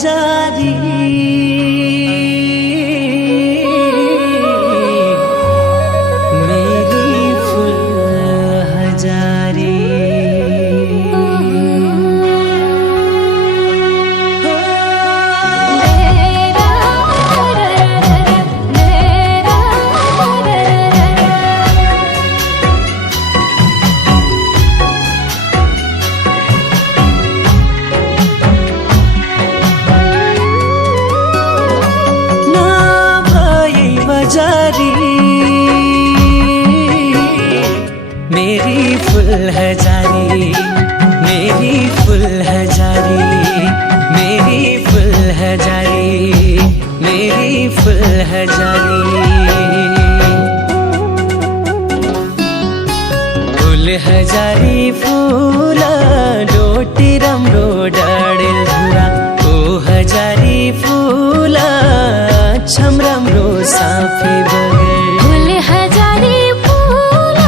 हजारी मेरी फूल हजारी जारी मेरी फूल हजारी मेरी फूल हजारी मेरी फूल हजारी मेरी फूल हजारी फूल हजारी फूल डोटी राम्रो डाडेल धुरा ओ हजारी फूल छम राम्रो साफे बगैर फूल हजारी फूल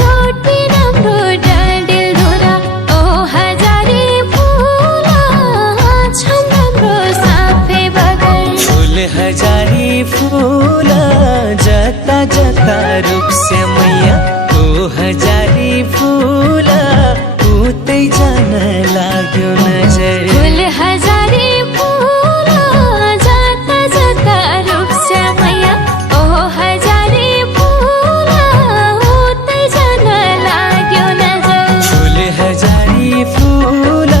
डोटी राम्रो डाडेल धुरा ओ हजारी फूल छम राम्रो साफे बगैर फूल हजारी फूल जता जता रूप से मैया ओ हजारी फूल उतै जान लाग्यो नजर फूल हजारी फूल जता जता रूप से मैया ओ हजारी फूल उतै जान लाग्यो नजर फूल हजारी फूल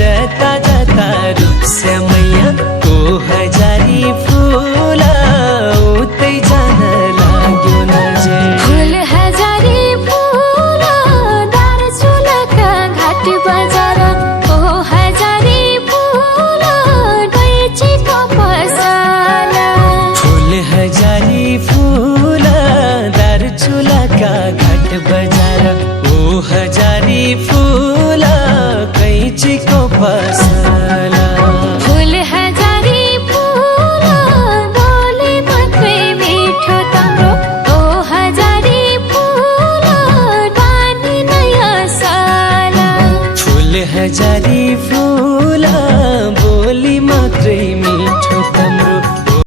जता जता रूप से मैया ओ हजारी फूल उतै जान लाग्यो नजर फूल हजारी फूल दार्चुलाका घाट बजार ओ हजारी फूल गैँचीको पसला फूल हजारी फूल दार्चुलाका घाट बजार ओ हजारी फूल कैँचीको पसला फूल हजारी फूल बोले मात्रै मिठो तम्रो ओ हजारी फूल पानी नयाँ साला फूल हजारी फूल